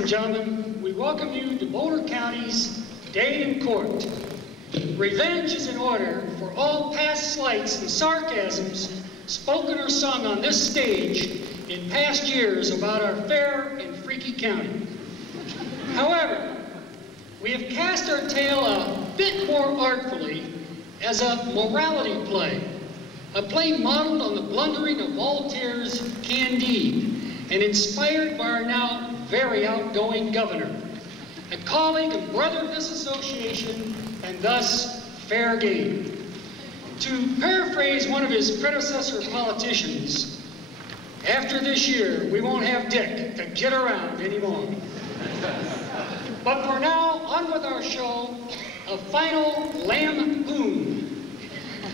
and gentlemen, we welcome you to Boulder County's Day in Court. Revenge is in order for all past slights and sarcasms spoken or sung on this stage in past years about our fair and freaky county. However, we have cast our tale a bit more artfully as a morality play, a play modeled on the blundering of Voltaire's Candide and inspired by our now very outgoing governor, a colleague of brother of this association and thus fair game. To paraphrase one of his predecessor politicians, after this year, we won't have Dick to get around anymore. But for now, on with our show, a final Lamm-Poon.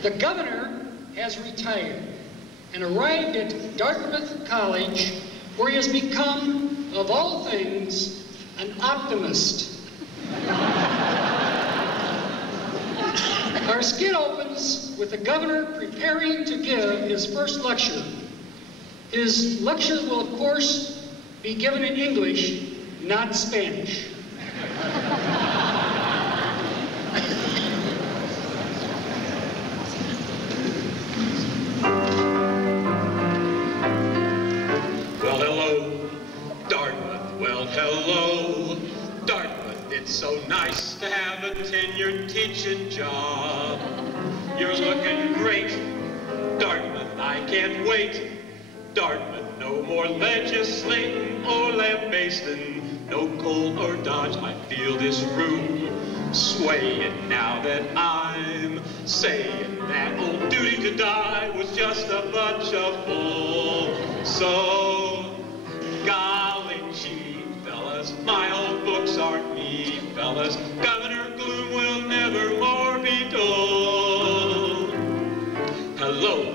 The governor has retired and arrived at Dartmouth College, where he has become, of all things, an optimist. Our skit opens with the governor preparing to give his first lecture. His lecture will, of course, be given in English, not Spanish. Well, hello, Dartmouth. Well, hello, Dartmouth. It's so nice to have a tenured teaching job. You're looking great, Dartmouth. I can't wait. Dartmouth, no more legislating or lambasting, no coal or dodge. I feel this room swaying now that I'm saying that old duty to die was just a bunch of bull. So, golly gee, fellas, my old books aren't me, fellas. Governor Gloom will never more be told. Hello,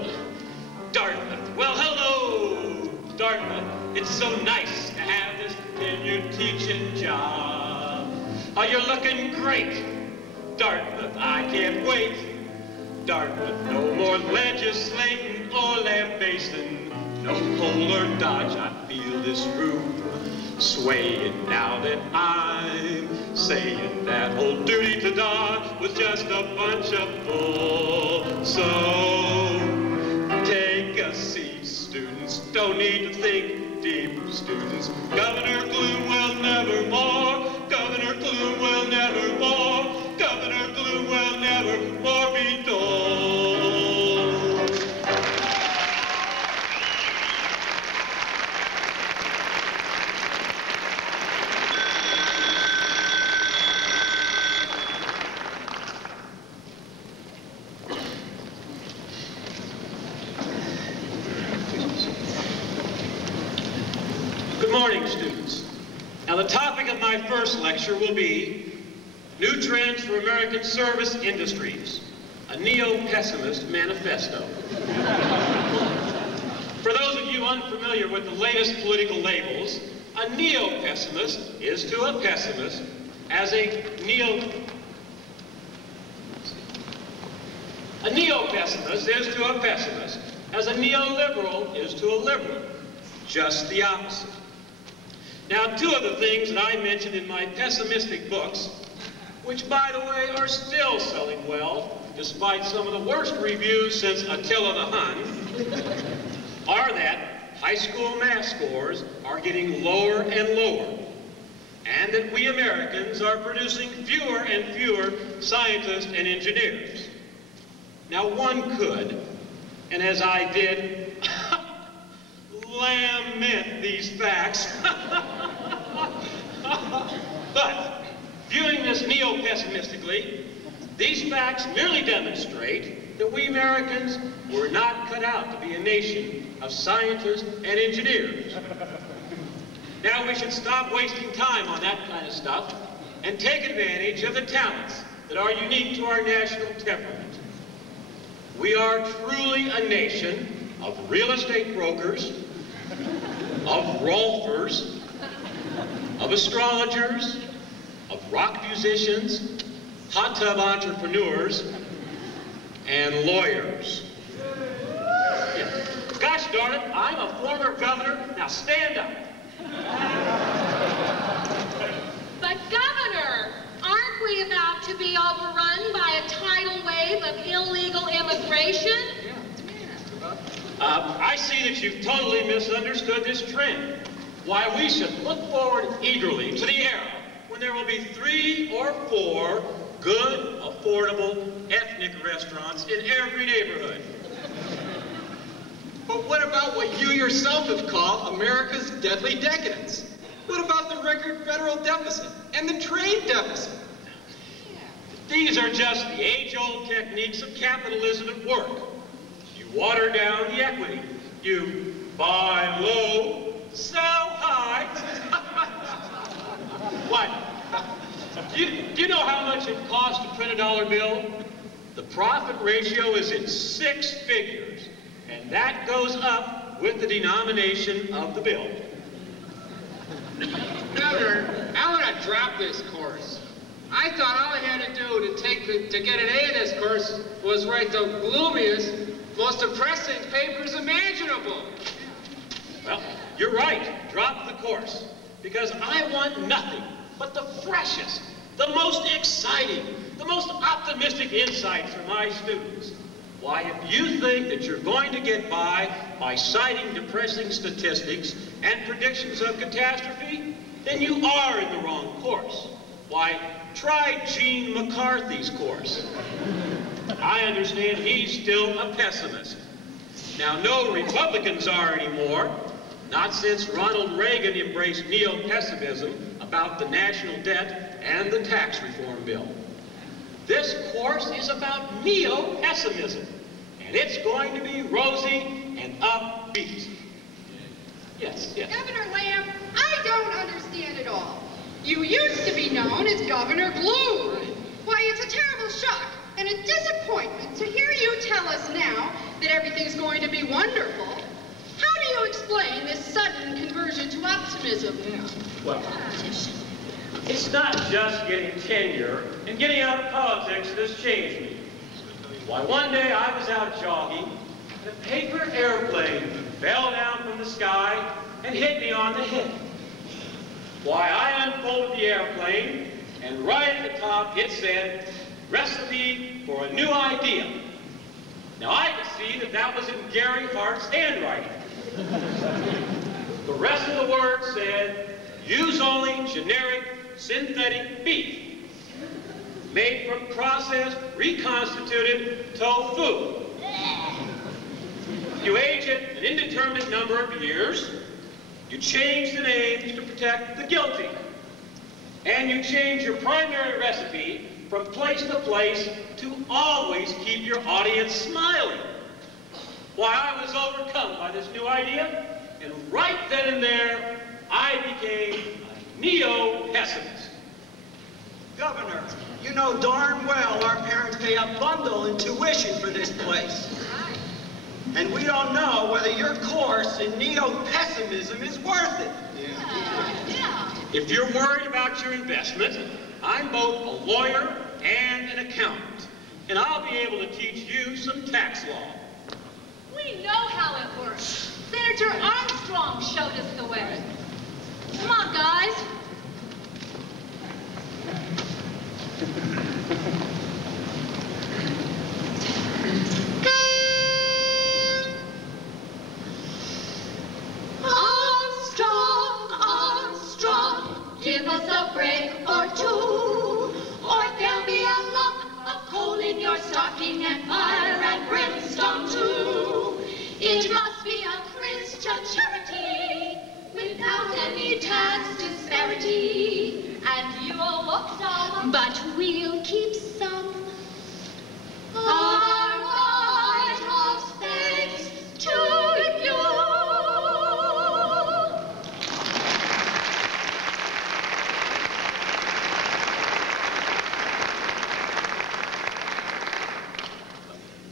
Dartmouth. Well, hello, Dartmouth. It's so nice to have this tenured teaching job. Oh, you're looking great, Dartmouth. I can't wait. Dartmouth, no more legislating or lambasting, no coal or dodge. I feel this room swaying now that I'm saying that old duty to die was just a bunch of bull. So, take a seat, students. Don't need to think deep, students. Governor Gloom will never more. Governor Gloom will never more. Governor Gloom will never more be told. Good morning, students. Now, the topic of my first lecture will be New Trends for American Service Industries, a neo-pessimist manifesto. For those of you unfamiliar with the latest political labels, a neo-pessimist is to a pessimist as a neo-pessimist is to a pessimist as a neoliberal is to a liberal. Just the opposite. Now, two of the things that I mentioned in my pessimistic books, which, by the way, are still selling well, despite some of the worst reviews since Attila the Hun, are that high school math scores are getting lower and lower, and that we Americans are producing fewer and fewer scientists and engineers. Now, one could, and as I did, lament these facts. But, viewing this neo-pessimistically, these facts merely demonstrate that we Americans were not cut out to be a nation of scientists and engineers. Now we should stop wasting time on that kind of stuff and take advantage of the talents that are unique to our national temperament. We are truly a nation of real estate brokers, of rolfers, of astrologers, of rock musicians, hot tub entrepreneurs, and lawyers. Yeah. Gosh darn it, I'm a former governor. Now stand up. be overrun by a tidal wave of illegal immigration? I see that you've totally misunderstood this trend. Why, we should look forward eagerly to the era when there will be 3 or 4 good, affordable, ethnic restaurants in every neighborhood. But what about what you yourself have called America's deadly decadence? What about the record federal deficit and the trade deficit? These are just the age-old techniques of capitalism at work. You water down the equity. You buy low, sell high. What? Do you know how much it costs to print a dollar bill? The profit ratio is in 6 figures, and that goes up with the denomination of the bill. Governor, I want to drop this course. I thought all I had to do to get an A in this course was write the gloomiest, most depressing papers imaginable. Well, you're right. Drop the course. Because I want nothing but the freshest, the most exciting, the most optimistic insights from my students. Why, if you think that you're going to get by citing depressing statistics and predictions of catastrophe, then you are in the wrong course. Why, try Gene McCarthy's course. I understand he's still a pessimist. Now, no Republicans are anymore, not since Ronald Reagan embraced neo-pessimism about the national debt and the tax reform bill. This course is about neo-pessimism, and it's going to be rosy and upbeat. Yes. Governor Lamb, I don't understand it all. You used to be known as Governor Gloom. Why, it's a terrible shock and a disappointment to hear you tell us now that everything's going to be wonderful. How do you explain this sudden conversion to optimism? Well, it's not just getting tenure and getting out of politics that has changed me. Why, one day I was out jogging, and a paper airplane fell down from the sky and hit me on the head. Why, I unfolded the airplane, and right at the top it said, "Recipe for a new idea." Now, I could see that that was in Gary Hart's handwriting. The rest of the word said, "Use only generic synthetic beef, made from processed, reconstituted tofu. You age it an indeterminate number of years, you change the names to protect the guilty, and you change your primary recipe from place to place to always keep your audience smiling." Why, I was overcome by this new idea, and right then and there, I became a neo-pessimist. Governor, you know darn well our parents pay a bundle in tuition for this place. And we don't know whether your course in neo-pessimism is worth it. If you're worried about your investment, I'm both a lawyer and an accountant, and I'll be able to teach you some tax law. We know how it works. Senator Armstrong showed us the way. Come on, guys. Armstrong, Armstrong, give us a break or two, or there'll be a lump of coal in your stocking and fire and brimstone too. It must be a Christian charity without any tax disparity, and you'll look dumb, but we'll keep some. Our write-offs thanks to you.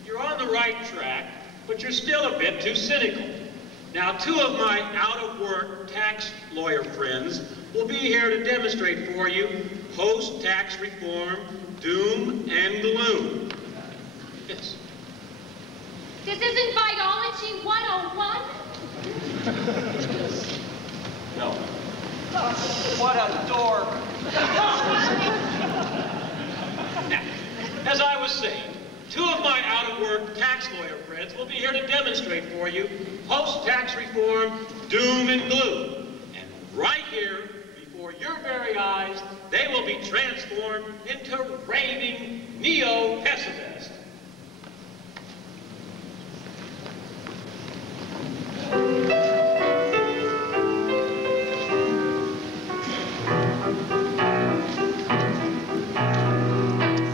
You're on the right track, but you're still a bit too cynical. Now, 2 of my out-of-work tax lawyer friends will be here to demonstrate for you post-tax reform, doom and gloom. Yes. This isn't Biology 101. No. What a dork. Now, As I was saying, two of my out-of-work tax lawyer friends will be here to demonstrate for you post-tax reform doom and gloom. And right here, before your very eyes, they will be transformed into raving neo-pessimists.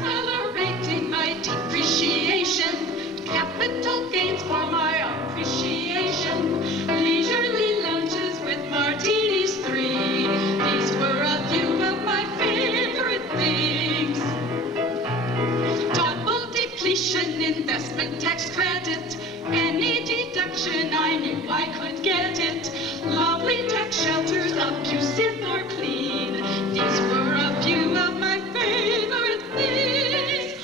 Celebrating my depreciation, capital gains for my appreciation, leisurely lunches with martinis 3. These were a few of my favorite things. Double depletion, investment tax credit, any deduction I knew I could get it. Lovely tax shelters, abusive or clean. These were a few of my favorite things.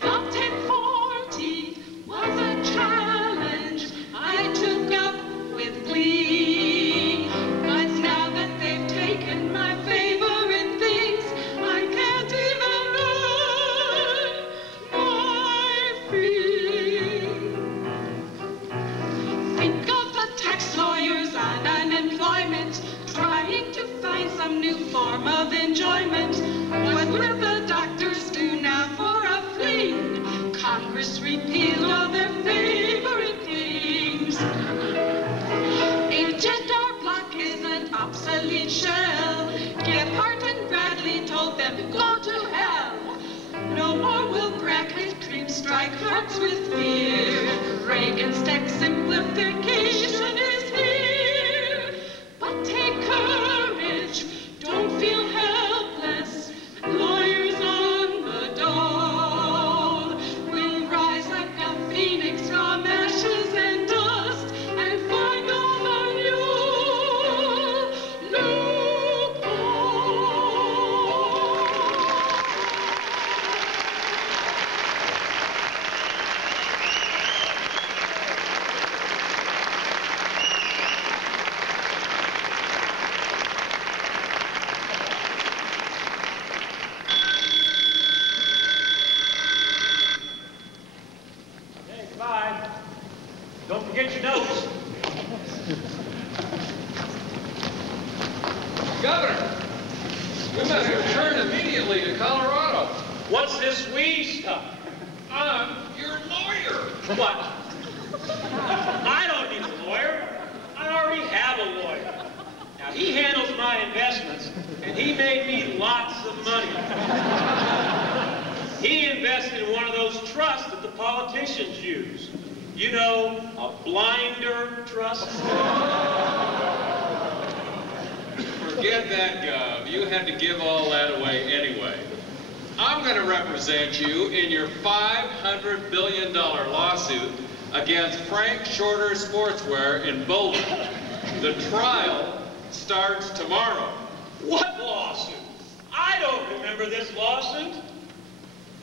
The 1040 was a challenge I took up with glee. But now that they've taken my favorite things, I can't even earn my fee. Think of the tax lawyers and unemployment, trying to find some new form of enjoyment. What will the doctors do now for a fling? Congress repealed all their favorite things. Agent or block is an obsolete shell. Gephardt and Bradley told them to go to hell. No more will bracket cream strike hearts with fear. Reagan's tax simplification is here. But take courage, don't feel helpless. Lawyers on the dole will rise like a phoenix from ashes and dust and find all the new loopholes. Hey, goodbye. Don't forget your notes. Governor, we must return immediately to Colorado. What's this we stuff? I'm your lawyer. What? I don't need a lawyer. I already have a lawyer. Now, he handles my investments, and he made me lots of money. He invested in one of those trusts that the politicians use. You know, a blinder trust. Forget that, Gov. You had to give all that away anyway. I'm going to represent you in your $500 billion lawsuit against Frank Shorter Sportswear in Boulder. The trial starts tomorrow. What lawsuit? I don't remember this lawsuit.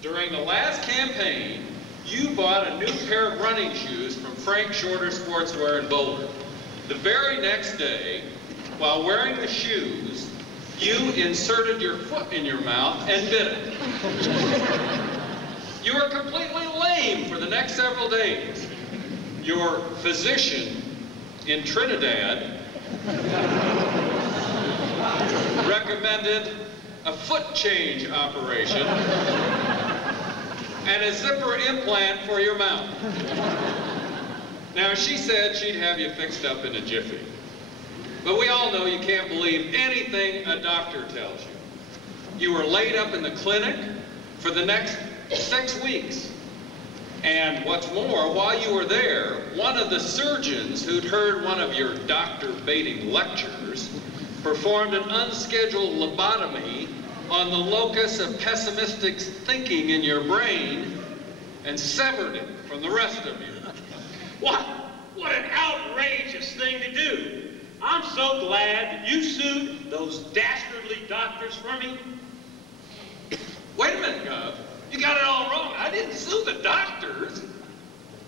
During the last campaign, you bought a new pair of running shoes from Frank Shorter Sportswear in Boulder. The very next day, while wearing the shoes, you inserted your foot in your mouth and bit it. You were completely lame for the next several days. Your physician in Trinidad recommended a foot change operation and a zipper implant for your mouth. Now, she said she'd have you fixed up in a jiffy. But we all know you can't believe anything a doctor tells you. You were laid up in the clinic for the next 6 weeks. And what's more, while you were there, one of the surgeons who'd heard one of your doctor-baiting lectures performed an unscheduled lobotomy on the locus of pessimistic thinking in your brain and severed it from the rest of you. What an outrageous thing to do. I'm so glad that you sued those dastardly doctors for me. Wait a minute, Gov. You got it all wrong. I didn't sue the doctors.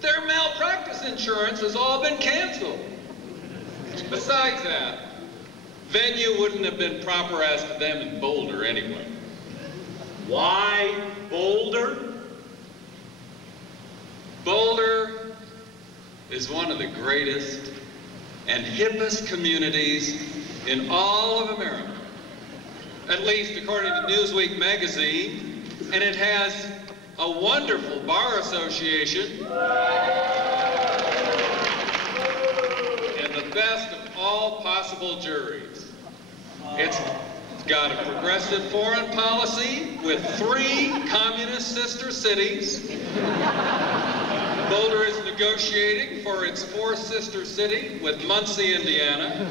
Their malpractice insurance has all been canceled. Besides that, venue wouldn't have been proper as to them in Boulder anyway. Why Boulder? is one of the greatest and hippest communities in all of America, at least according to Newsweek magazine, and it has a wonderful bar association and the best of all possible juries. It's got a progressive foreign policy with 3 communist sister cities. Boulder is negotiating for its 4th sister city with Muncie, Indiana.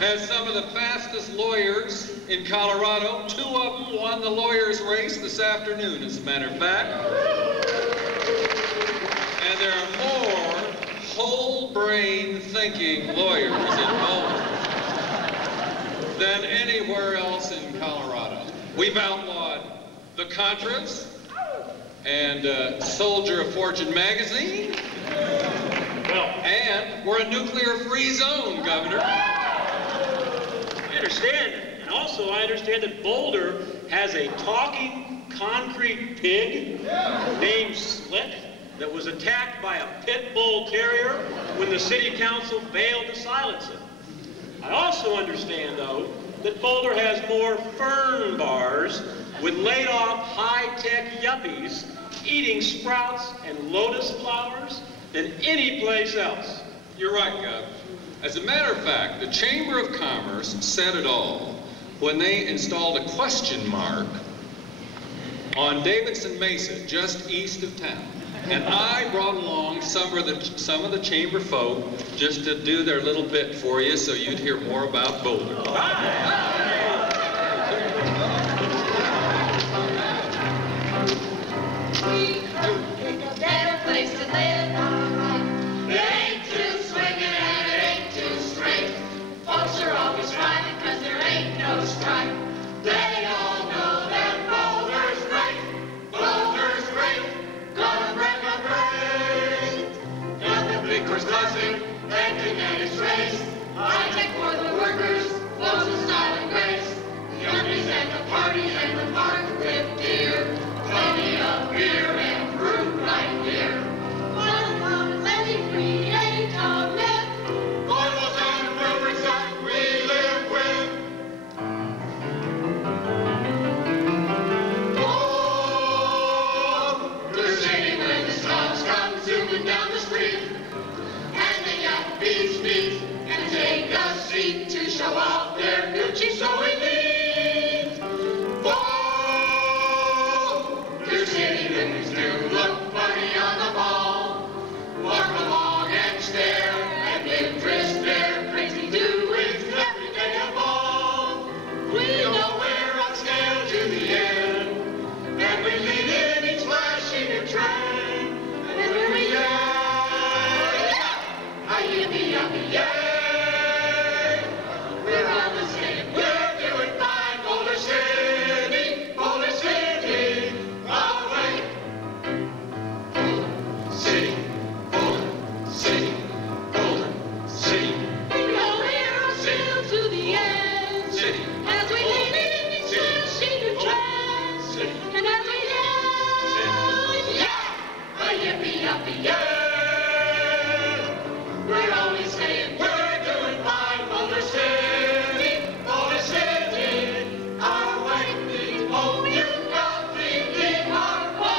Has some of the fastest lawyers in Colorado. 2 of them won the lawyers' race this afternoon, as a matter of fact. And there are more whole-brain thinking lawyers in Boulder than anywhere else in Colorado. We've outlawed the Contras and Soldier of Fortune magazine. And we're a nuclear-free zone, Governor. I understand. And also, I understand that Boulder has a talking concrete pig named Slick that was attacked by a pit bull terrier when the city council failed to silence it. I also understand, though, that Boulder has more fern bars with laid-off high-tech yuppies eating sprouts and lotus flowers than any place else. You're right, Gov. As a matter of fact, the Chamber of Commerce said it all when they installed a question mark on Davidson Mesa, just east of town. And I brought along some of the chamber folk just to do their little bit for you so you'd hear more about Boulder. We could pick a better place to live. It ain't too swinging and it ain't too straight. Folks are always rhyming 'cause there ain't no strife. They all know that Boulder's great. Boulder's great. Gonna break a brain. Nothing because nothing. Thinking and its race. I take for the workers. Folks with style and grace. The yuppies and the party and the park with deer. Plenty of beer and fruit right here. Welcome, let me create a myth. Boils and rivers that we live with. Oh, the city where the stars come zooming down the street. And the yuppies meet and take a seat to show off their Gucci sewing needs. Your city livers do look funny on the ball. Walk along and stare and interest their crazy doings every day of all. We know we're on scale to the end, and we lead in each flashing train. And when we yell, I yippee yuppie yay. We're all the same. We're doing fine, Boulder City, Boulder City. City, Boulder, City, Boulder, City. We know we're on sail to the end. City, as we lead in each flashing new trend. City, and as we yell, yeah, a yippee yuppie yay. We're always saying we're doing fine, Boulder City, Boulder City. Our way, the hope you got thinking our border.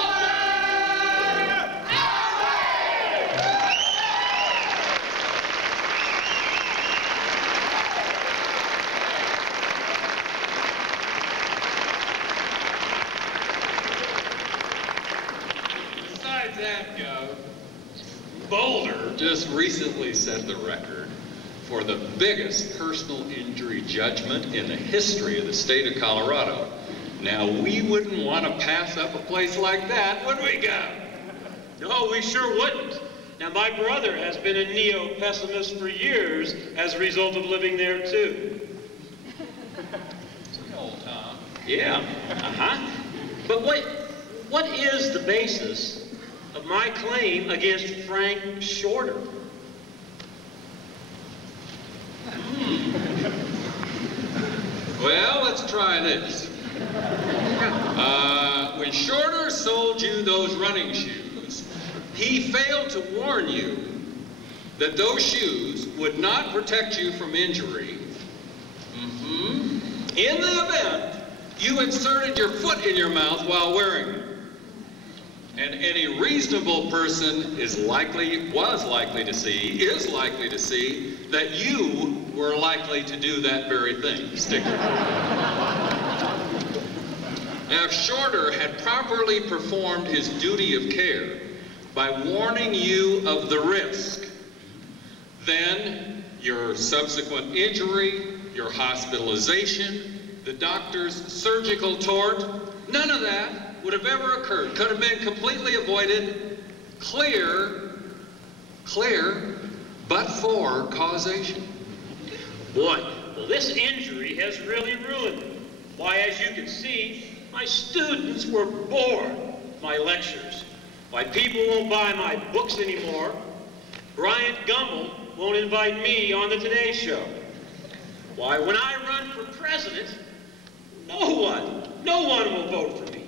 Besides that, Gov, Boulder just recently set the record for the biggest personal injury judgment in the history of the state of Colorado. Now, we wouldn't want to pass up a place like that, would we, Gov? No, we sure wouldn't. Now, my brother has been a neo-pessimist for years as a result of living there, too. Old Tom. Yeah, But what is the basis of my claim against Frank Shorter? Well, let's try this. When Shorter sold you those running shoes, he failed to warn you that those shoes would not protect you from injury in the event you inserted your foot in your mouth while wearing them. And any reasonable person was likely to see that you were likely to do that very thing. Stick your foot. Now, if Shorter had properly performed his duty of care by warning you of the risk, then your subsequent injury, your hospitalization, the doctor's surgical tort, none of that would have ever occurred. Could have been completely avoided, clear, but for causation. Boy, well, this injury has really ruined me. Why, as you can see, my students were bored with my lectures. Why, people won't buy my books anymore. Bryant Gumbel won't invite me on the Today Show. Why, when I run for president, no one will vote for me.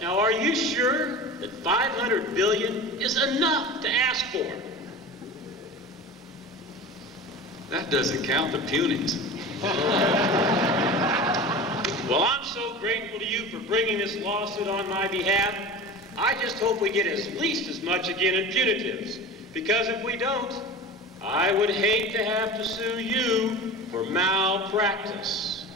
Now, are you sure that $500 billion is enough to ask for? That doesn't count the punings. Well, I'm so grateful to you for bringing this lawsuit on my behalf. I just hope we get at least as much again in punitives. Because if we don't, I would hate to have to sue you for malpractice.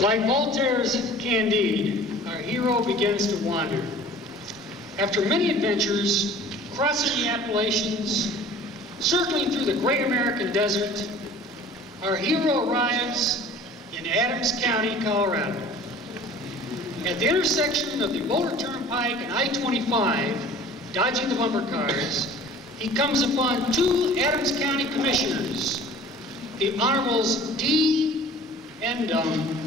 Like Voltaire's Candide, our hero begins to wander. After many adventures, crossing the Appalachians, circling through the great American desert, our hero arrives in Adams County, Colorado. At the intersection of the Boulder Turnpike and I-25, dodging the bumper cars, he comes upon two Adams County commissioners, the Honorables D. and Dumb.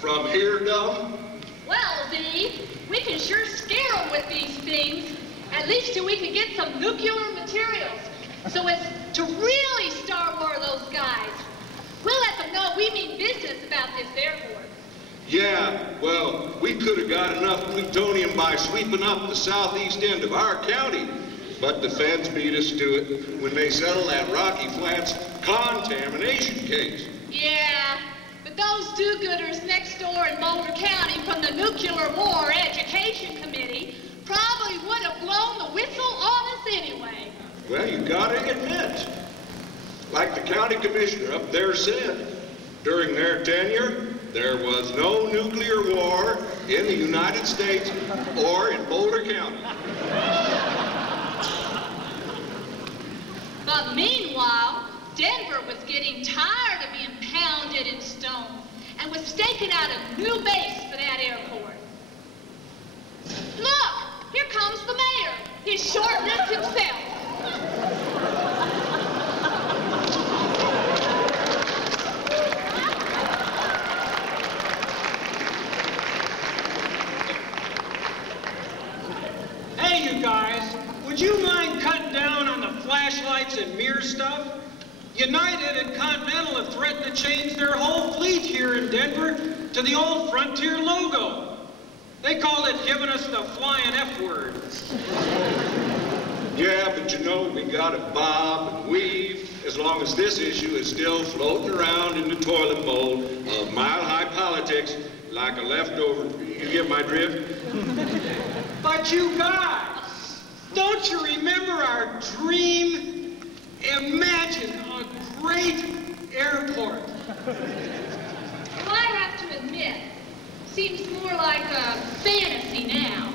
From here, Dumb? Well, Dee, we can sure scare them with these things. At least till we can get some nuclear materials. So as to really start war of those guys. We'll let them know we mean business about this airport. Yeah, well, we could have got enough plutonium by sweeping up the southeast end of our county. But the feds beat us to it when they settled that Rocky Flats contamination case. Yeah. Those do-gooders next door in Boulder County from the Nuclear War Education Committee probably would have blown the whistle on us anyway. Well, you gotta admit, like the county commissioner up there said, during their tenure, there was no nuclear war in the United States or in Boulder County. But meanwhile, Denver was getting tired of being pounded in stone and was staking out a new base for that airport. Look, here comes the mayor, his shortness himself. Hey, you guys, would you mind cutting down on the flashlights and mirror stuff? United and Continental have threatened to change their whole fleet here in Denver to the old Frontier logo. They call it giving us the flying F word. Yeah, but you know, we gotta bob and weave as long as this issue is still floating around in the toilet bowl of mile-high politics like a leftover. You get my drift? But you guys, don't you remember our dream? Imagine a great airport. Well, I have to admit, seems more like a fantasy now.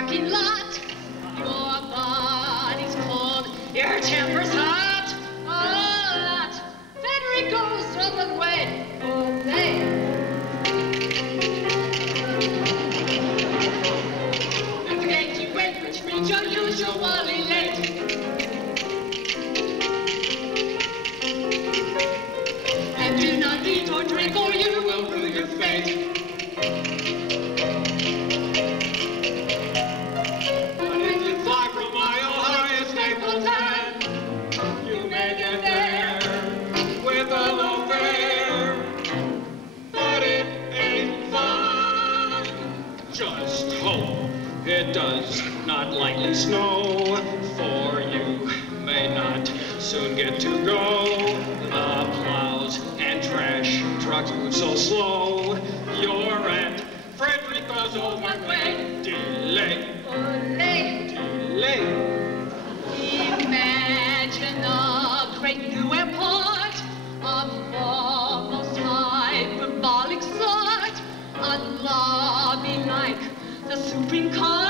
parking lot. Your body's cold, your temper's hot. Oh, that Federico's southern way. Olay. And the gate you wait, which means you're usually late. And do not eat or drink or you will rue your fate. But if you fly from Mile High at Stapleton, you may get there with a low fare. But it ain't fun. Just hope it does not lightly snow, for you may not soon get to go. The plows and trash trucks move so slow. You're at Frederico's old one way. Delay. Olay. Delay. Imagine a great new airport of almost hyperbolic sort. A lobby like the Supreme Court.